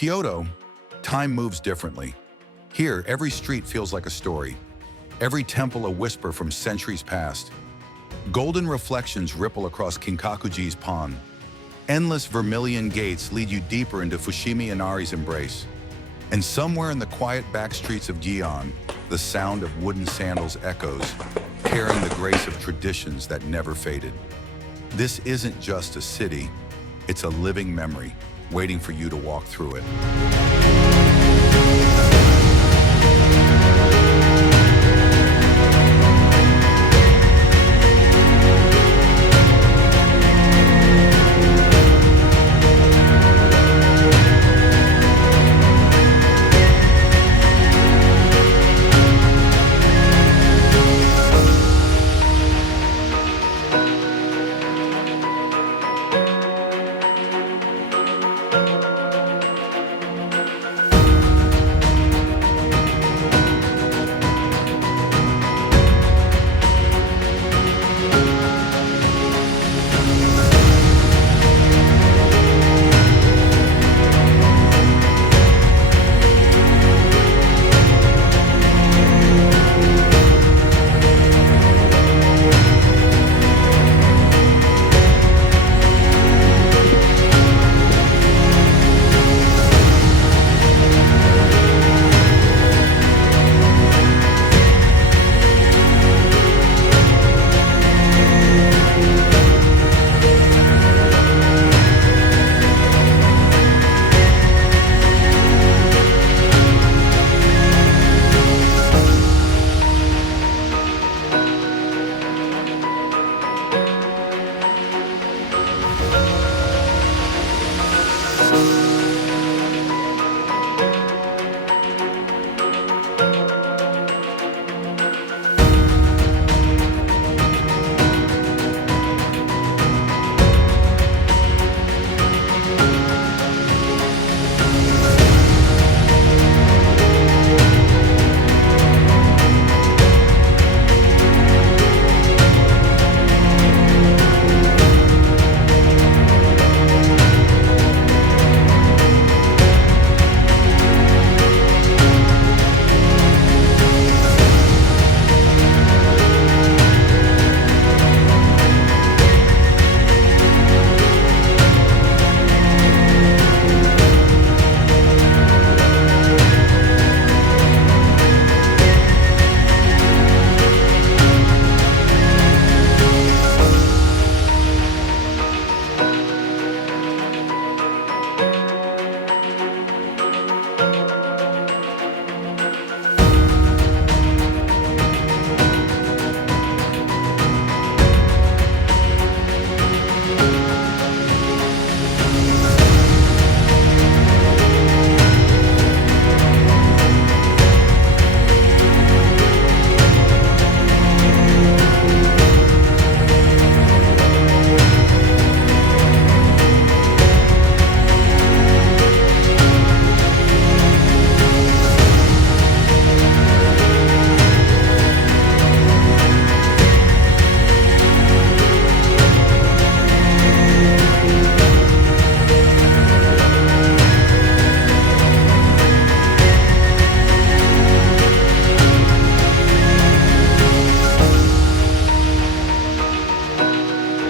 Kyoto, time moves differently. Here, every street feels like a story, every temple a whisper from centuries past. Golden reflections ripple across Kinkaku-ji's pond. Endless vermilion gates lead you deeper into Fushimi Inari's embrace. And somewhere in the quiet back streets of Gion, the sound of wooden sandals echoes, carrying the grace of traditions that never faded. This isn't just a city, it's a living memory, waiting for you to walk through it.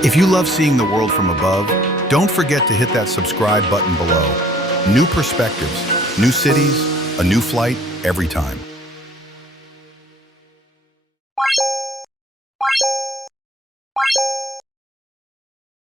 If you love seeing the world from above, don't forget to hit that subscribe button below. New perspectives, new cities, a new flight every time.